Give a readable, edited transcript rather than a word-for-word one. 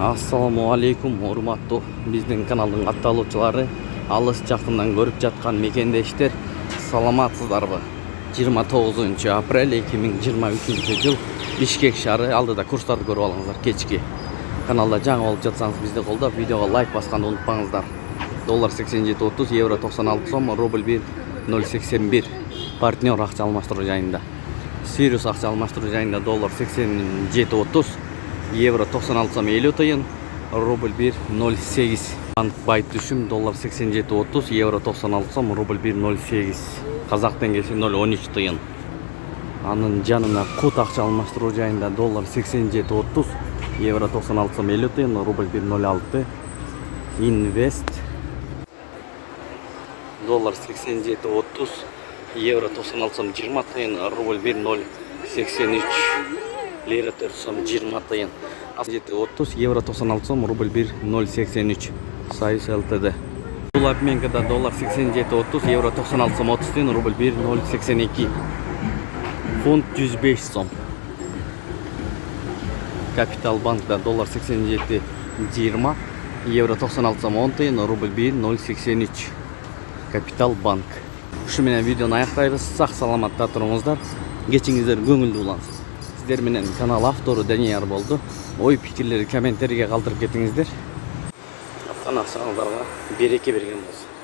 Ассаламу алейкум, урматтуу биздин каналдын катталуучулары, алыс жакындан көрүп жаткан мекендештер, саламатсыздарбы? 29 апрель 2023 жыл Бишкек шаары алдыда курстарды көрүп алыңыздар. Кечки каналда жаңы болуп жатсаңыз бизди колдоп, видеого лайк басканды унутпаңыздар. Доллар 87.30, евро 96 сом, рубль 1.081. Партнер акча алмаштыруу жайында. Сириус акча алмаштыруу жайында доллар 87.30, евро 96 сом 50 тыйын, рубль 1.08. Банк байт түшүм доллар 87.30, евро 96 сом, рубль 1.08. Казак теңгеси 0.13 тыйын. Анын жанына кут акча алмаштыруу жайында доллар 87.30, евро 96 сом 50 тыйын, рубль 1.06. Инвест доллар 87.30, евро 96 сом 20 тыйын, рубль 1.083. Лира 4 сом 20 тыйын. 30, евро 96 сом, рубль 1.083. Союз ЛТД. Бул обменкада доллар 87.30, евро 96 сом 30 тыйын, рубль 1.082. Фунт 105 сом. Капитал банкда доллар 87.20, евро 96 сом 10 тыйын, рубль 1.083. Капитал банк. Ушу менен видеону аяктайбыз. Сак саламатта туруңуздар. Кечиңиздер көңүлдүү улансын. Сиздер менен канал автору Данияр болду. Ой пикирлерди комменттерге калтырып кетиңиздер. Аткан акчаңыздарга береке берген болсун.